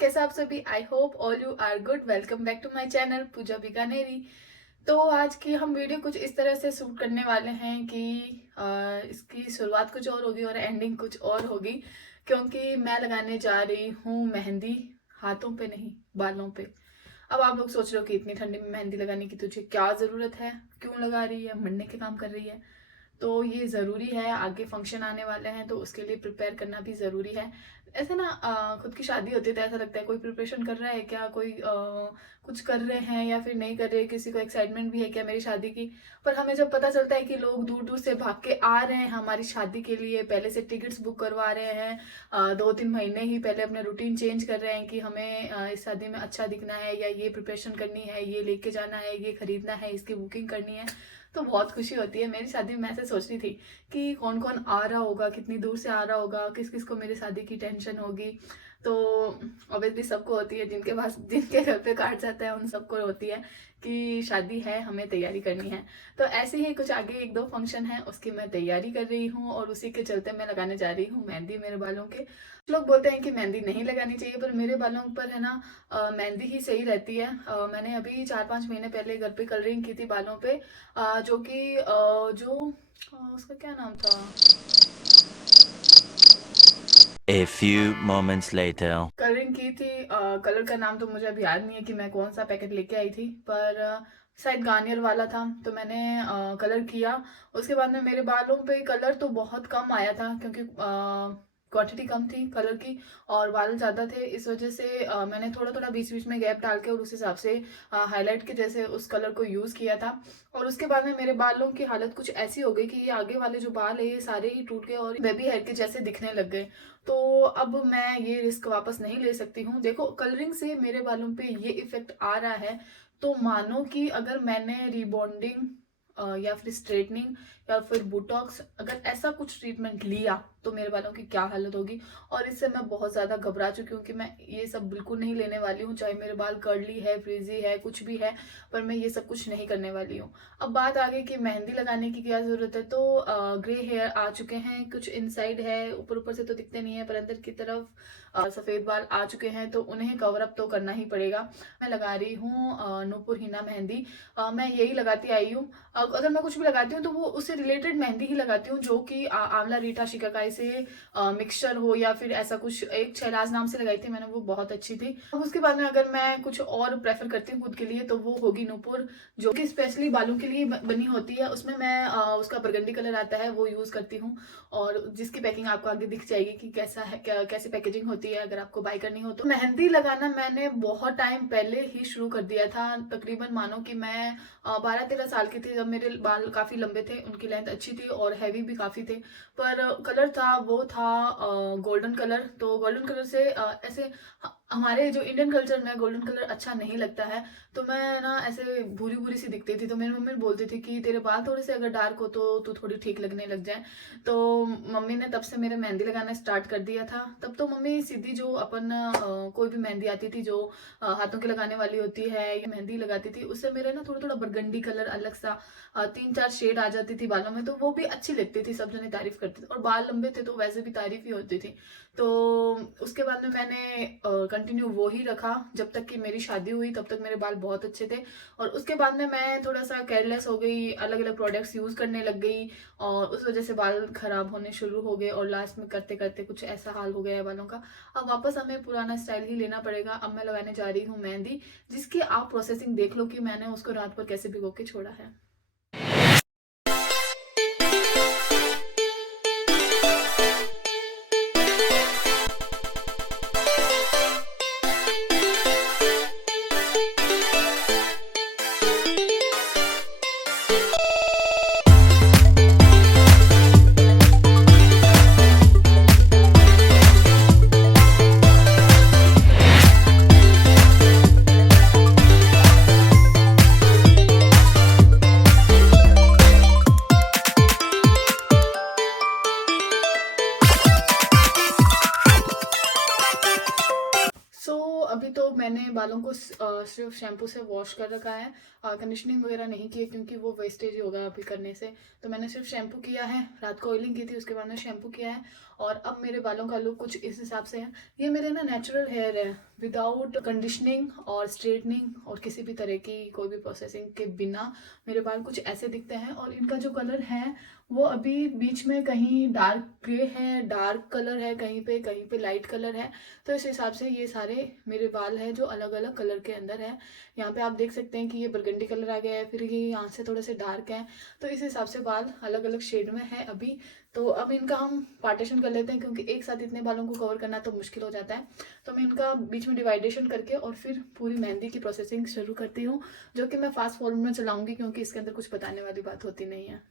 कैसा आप सभी। I hope all you are good. Welcome back to my channel Pooja Bikaneri. तो आज की हम वीडियो कुछ इस तरह से शूट करने वाले हैं कि इसकी शुरुआत कुछ और होगी और एंडिंग कुछ और होगी, क्योंकि मैं लगाने जा रही हूँ मेहंदी। हाथों पे नहीं, बालों पे। अब आप लोग सोच रहे हो कि इतनी ठंडी में मेहंदी लगाने की तुझे क्या ज़रूरत है, क्यों लगा रही है, मरने के काम कर रही है। तो ये ज़रूरी है, आगे फंक्शन आने वाले हैं तो उसके लिए प्रिपेयर करना भी ज़रूरी है। ऐसे ना खुद की शादी होती है तो ऐसा लगता है कोई प्रिपरेशन कर रहा है क्या, कोई कुछ कर रहे हैं या फिर नहीं कर रहे, किसी को एक्साइटमेंट भी है क्या मेरी शादी की। पर हमें जब पता चलता है कि लोग दूर दूर से भाग के आ रहे हैं हमारी शादी के लिए, पहले से टिकट्स बुक करवा रहे हैं, 2-3 महीने ही पहले अपना रूटीन चेंज कर रहे हैं कि हमें इस शादी में अच्छा दिखना है या ये प्रिपरेशन करनी है, ये लेके जाना है, ये खरीदना है, इसकी बुकिंग करनी है, तो बहुत खुशी होती है। मेरी शादी में मैं ऐसे सोच रही थी कि कौन कौन आ रहा होगा, कितनी दूर से आ रहा होगा, किस किस को मेरी शादी की टेंशन होगी। तो ऑब्वियसली सबको होती है, जिनके पास जिनके घर पे कार्ड जाता है उन सबको होती है कि शादी है, हमें तैयारी करनी है। तो ऐसे ही कुछ आगे 1-2 फंक्शन है, उसकी मैं तैयारी कर रही हूँ और उसी के चलते मैं लगाने जा रही हूँ मेहंदी मेरे बालों के। लोग बोलते हैं कि मेहंदी नहीं लगानी चाहिए, पर मेरे बालों पर है ना, मेहंदी ही सही रहती है। मैंने अभी 4-5 महीने पहले घर पे कलरिंग की थी बालों पे, जो कि उसका क्या नाम था। A few moments later. Colouring की थी, कलर का नाम तो मुझे अभी याद नहीं है कि मैं कौन सा पैकेट लेके आई थी, पर शायद गार्नियर वाला था। तो मैंने कलर किया। उसके बाद में मेरे बालों पे कलर तो बहुत कम आया था, क्योंकि क्वांटिटी कम थी कलर की और बाल ज़्यादा थे। इस वजह से मैंने थोड़ा थोड़ा बीच बीच में गैप डाल के और उस हिसाब से हाईलाइट के जैसे उस कलर को यूज़ किया था। और उसके बाद में मेरे बालों की हालत कुछ ऐसी हो गई कि ये आगे वाले जो बाल है ये सारे ही टूट गए और बेबी हेयर के जैसे दिखने लग गए। तो अब मैं ये रिस्क वापस नहीं ले सकती हूँ। देखो, कलरिंग से मेरे बालों पे ये इफेक्ट आ रहा है, तो मानो कि अगर मैंने रिबॉन्डिंग या फिर स्ट्रेटनिंग या फिर बोटॉक्स, अगर ऐसा कुछ ट्रीटमेंट लिया तो मेरे बालों की क्या हालत होगी। और इससे मैं बहुत ज़्यादा घबरा चुकी हूँ कि मैं ये सब बिल्कुल नहीं लेने वाली हूँ, चाहे मेरे बाल कर्ली है, फ्रीजी है, कुछ भी है, पर मैं ये सब कुछ नहीं करने वाली हूँ। अब बात आ गई कि मेहंदी लगाने की क्या ज़रूरत है। तो ग्रे हेयर आ चुके हैं, कुछ इनसाइड है, ऊपर ऊपर से तो दिखते नहीं है, पर अंदर की तरफ सफ़ेद बाल आ चुके हैं, तो उन्हें कवर अप तो करना ही पड़ेगा। मैं लगा रही हूँ नूपुर हिना मेहंदी। मैं यही लगाती आई हूँ। अगर मैं कुछ भी लगाती हूँ तो वो उससे रिलेटेड मेहंदी ही लगाती हूँ, जो कि आंवला रीठा शिकाकाई से मिक्सचर हो, या फिर ऐसा कुछ। एक छैलाज नाम से लगाई थी मैंने, वो बहुत अच्छी थी। अब उसके बाद में अगर मैं कुछ और प्रेफर करती हूँ खुद के लिए, तो वो होगी नूपुर, जो कि स्पेशली बालों के लिए बनी होती है। उसमें मैं उसका बरगंडी कलर आता है वो यूज़ करती हूँ, और जिसकी पैकिंग आपको आगे दिख जाएगी कि कैसा है, कैसी पैकेजिंग होती है, अगर आपको बाय करनी हो तो। मेहंदी लगाना मैंने बहुत टाइम पहले ही शुरू कर दिया था, तकरीबन मानो कि मैं 12-13 साल की थी, जब मेरे बाल काफ़ी लंबे थे, उनकी लेंथ अच्छी थी और हैवी भी काफ़ी थे। पर कलर था वो था गोल्डन कलर। तो गोल्डन कलर से ऐसे हमारे जो इंडियन कल्चर में गोल्डन कलर अच्छा नहीं लगता है। तो मैं ना ऐसे भूरी भूरी सी दिखती थी, तो मेरी मम्मी बोलती थी कि तेरे बाल थोड़े से अगर डार्क हो तो तू थोड़ी ठीक लगने लग जाए। तो मम्मी ने तब से मेरे मेहंदी लगाना स्टार्ट कर दिया था। तब तो मम्मी सीधी जो अपन कोई भी मेहंदी आती थी जो हाथों के लगाने वाली होती है, या मेहंदी लगाती थी, उससे मेरे ना थोड़ा थोड़ा बरगंडी कलर अलग सा 3-4 शेड आ जाती थी बालों में, तो वो भी अच्छी लगती थी, सब जने तारीफ करते थे, और बाल लंबे थे तो वैसे भी तारीफ ही होती थी। तो उसके बाद में मैंने कंटिन्यू वो ही रखा जब तक कि मेरी शादी हुई, तब तक मेरे बाल बहुत अच्छे थे। और उसके बाद में मैं थोड़ा सा केयरलेस हो गई, अलग अलग प्रोडक्ट्स यूज़ करने लग गई, और उस वजह से बाल खराब होने शुरू हो गए, और लास्ट में करते करते कुछ ऐसा हाल हो गया है बालों का। अब वापस हमें पुराना स्टाइल ही लेना पड़ेगा। अब मैं लगाने जा रही हूँ मेहंदी, जिसकी आप प्रोसेसिंग देख लो कि मैंने उसको रात भर कैसे भिगो के छोड़ा है। अभी तो मैंने बालों को सिर्फ शैम्पू से वॉश कर रखा है, कंडीशनिंग वगैरह नहीं की है, क्योंकि वो वेस्टेज ही होगा अभी करने से। तो मैंने सिर्फ शैम्पू किया है, रात को ऑयलिंग की थी, उसके बाद में शैम्पू किया है। और अब मेरे बालों का लुक कुछ इस हिसाब से है। ये मेरे ना नेचुरल हेयर है, विदाउट कंडीशनिंग और स्ट्रेटनिंग और किसी भी तरह की कोई भी प्रोसेसिंग के बिना मेरे बाल कुछ ऐसे दिखते हैं। और इनका जो कलर है वो अभी बीच में कहीं डार्क ग्रे है, डार्क कलर है, कहीं पे लाइट कलर है। तो इस हिसाब से ये सारे मेरे बाल हैं जो अलग अलग कलर के अंदर है। यहाँ पे आप देख सकते हैं कि ये बरगंडी कलर आ गया है, फिर ये यहाँ से थोड़े से डार्क है। तो इस हिसाब से बाल अलग अलग शेड में है अभी। तो अब इनका हम पार्टीशन कर लेते हैं, क्योंकि एक साथ इतने बालों को कवर करना तो मुश्किल हो जाता है। तो मैं इनका बीच में डिवाइडेशन करके और फिर पूरी मेहंदी की प्रोसेसिंग शुरू करती हूँ, जो कि मैं फास्ट फॉरवर्ड में चलाऊंगी क्योंकि इसके अंदर कुछ बताने वाली बात होती नहीं है।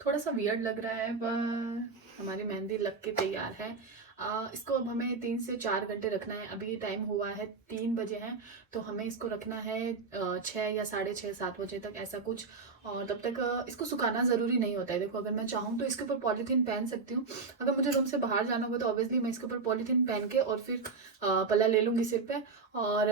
थोड़ा सा वियर्ड लग रहा है पर हमारी मेहंदी लग के तैयार है। इसको अब हमें 3 से 4 घंटे रखना है। अभी टाइम हुआ है 3 बजे हैं, तो हमें इसको रखना है 6 या 6:30 7 बजे तक ऐसा कुछ। और तब तक इसको सुखाना ज़रूरी नहीं होता है। देखो, अगर मैं चाहूँ तो इसके ऊपर पॉलीथीन पहन सकती हूँ। अगर मुझे रूम से बाहर जाना होगा तो ऑब्वियसली मैं इसके ऊपर पॉलीथीन पहन के और फिर पल्ला ले लूँगी सिर पे। और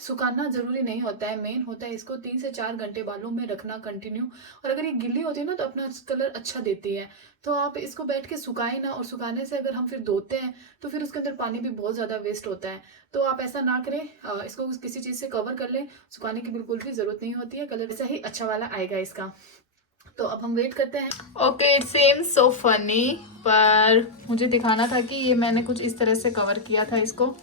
सुखाना ज़रूरी नहीं होता है, मेन होता है इसको 3 से 4 घंटे बालों में रखना कंटिन्यू। और अगर ये गिल्ली होती है ना तो अपना कलर अच्छा देती है। तो आप इसको बैठ के सुखाएं ना, और सुखाने से अगर हम फिर धोते हैं तो फिर उसके अंदर पानी भी बहुत ज़्यादा वेस्ट होता है। तो आप ऐसा ना करें, इसको किसी चीज़ से कवर कर लें। सुखाने की बिल्कुल भी ज़रूरत नहीं होती है, कलर ऐसा ही अच्छा वाला आएगा इसका। तो अब हम वेट करते हैं। Okay, it seems so funny, पर मुझे दिखाना था कि ये मैंने कुछ इस तरह से कवर किया था इसको।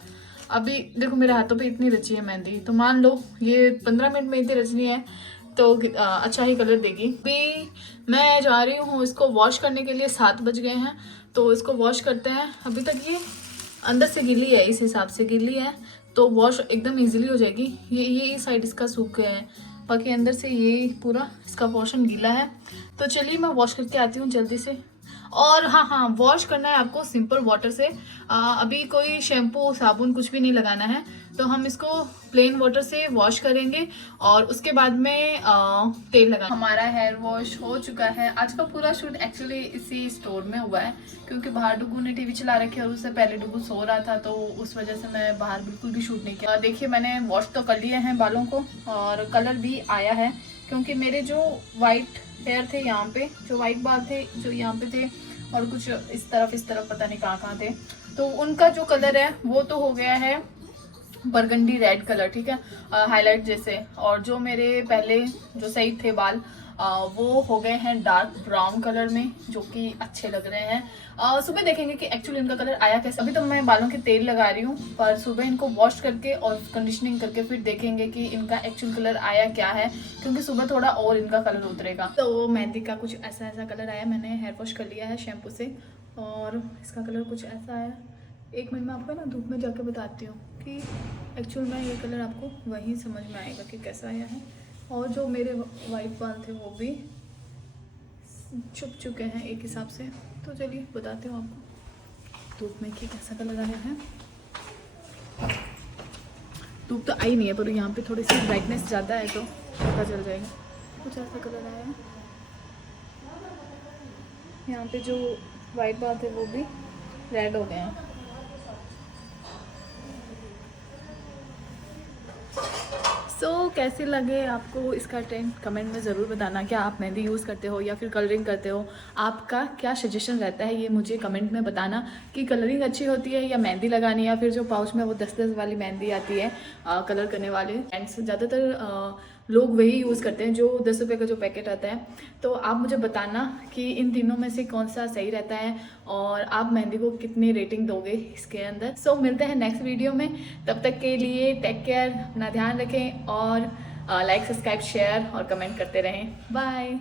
अभी देखो मेरे हाथों पे इतनी रची है मेहंदी, तो मान लो ये 15 मिनट में इतनी रचनी है तो अच्छा ही कलर देगी। अभी मैं जा रही हूँ इसको वॉश करने के लिए। 7 बज गए हैं, तो इसको वॉश करते हैं। अभी तक ये अंदर से गीली है, इस हिसाब से गीली है, तो वॉश एकदम इजीली हो जाएगी। ये साइड इसका सूख गया है, बाकी अंदर से ये पूरा इसका पोर्शन गीला है। तो चलिए मैं वॉश करके आती हूँ जल्दी से। और हाँ, वॉश करना है आपको सिंपल वाटर से। अभी कोई शैम्पू साबुन कुछ भी नहीं लगाना है। तो हम इसको प्लेन वाटर से वॉश करेंगे और उसके बाद में तेल लगा। हमारा हेयर वॉश हो चुका है। आज का पूरा शूट एक्चुअली इसी स्टोर में हुआ है, क्योंकि बाहर डुगू ने टीवी चला रखी है और उससे पहले डुगू सो रहा था, तो उस वजह से मैं बाहर बिल्कुल भी शूट नहीं किया। देखिए, मैंने वॉश तो कर लिए हैं बालों को और कलर भी आया है, क्योंकि मेरे जो वाइट हेयर थे यहाँ पे, जो वाइट बाल थे जो यहाँ पे थे और कुछ इस तरफ पता नहीं कहाँ थे, तो उनका जो कलर है वो तो हो गया है बरगंडी रेड कलर, ठीक है, हाईलाइट जैसे। और जो मेरे पहले जो सही थे बाल वो हो गए हैं डार्क ब्राउन कलर में, जो कि अच्छे लग रहे हैं। सुबह देखेंगे कि एक्चुअली इनका कलर आया कैसे। अभी तो मैं बालों के तेल लगा रही हूँ, पर सुबह इनको वॉश करके और कंडीशनिंग करके फिर देखेंगे कि इनका एक्चुअल कलर आया क्या है, क्योंकि सुबह थोड़ा और इनका कलर उतरेगा। तो मेहंदी का कुछ ऐसा कलर आया। मैंने हेयर वॉश कर लिया है शैम्पू से और इसका कलर कुछ ऐसा आया। 1 मिनट में आपको ना धूप में जाके बताती हूँ कि एक्चुअल में ये कलर आपको वहीं समझ में आएगा कि कैसा आया है। और जो मेरे वाइट बाल थे वो भी छुप चुके हैं एक हिसाब से। तो चलिए बताती हूँ आपको धूप में कि कैसा कलर आया है। धूप तो आई नहीं है, पर यहाँ पे थोड़ी सी ब्राइटनेस ज़्यादा है तो पता चल जाएगा। कुछ ऐसा कलर आया है। यहाँ पे जो वाइट बात है वो भी रेड हो गए हैं। कैसे लगे आपको इसका ट्रेंड, कमेंट में ज़रूर बताना। क्या आप मेहंदी यूज़ करते हो या फिर कलरिंग करते हो? आपका क्या सजेशन रहता है ये मुझे कमेंट में बताना कि कलरिंग अच्छी होती है या मेहंदी लगानी, या फिर जो पाउच में वो 10-10 वाली मेहंदी आती है कलर करने वाले। एंड ज़्यादातर लोग वही यूज़ करते हैं जो 10 रुपये का जो पैकेट आता है। तो आप मुझे बताना कि इन तीनों में से कौन सा सही रहता है और आप मेहंदी को कितनी रेटिंग दोगे इसके अंदर। सो मिलते हैं नेक्स्ट वीडियो में, तब तक के लिए टेक केयर, अपना ध्यान रखें और लाइक, सब्सक्राइब, शेयर और कमेंट करते रहें। बाय।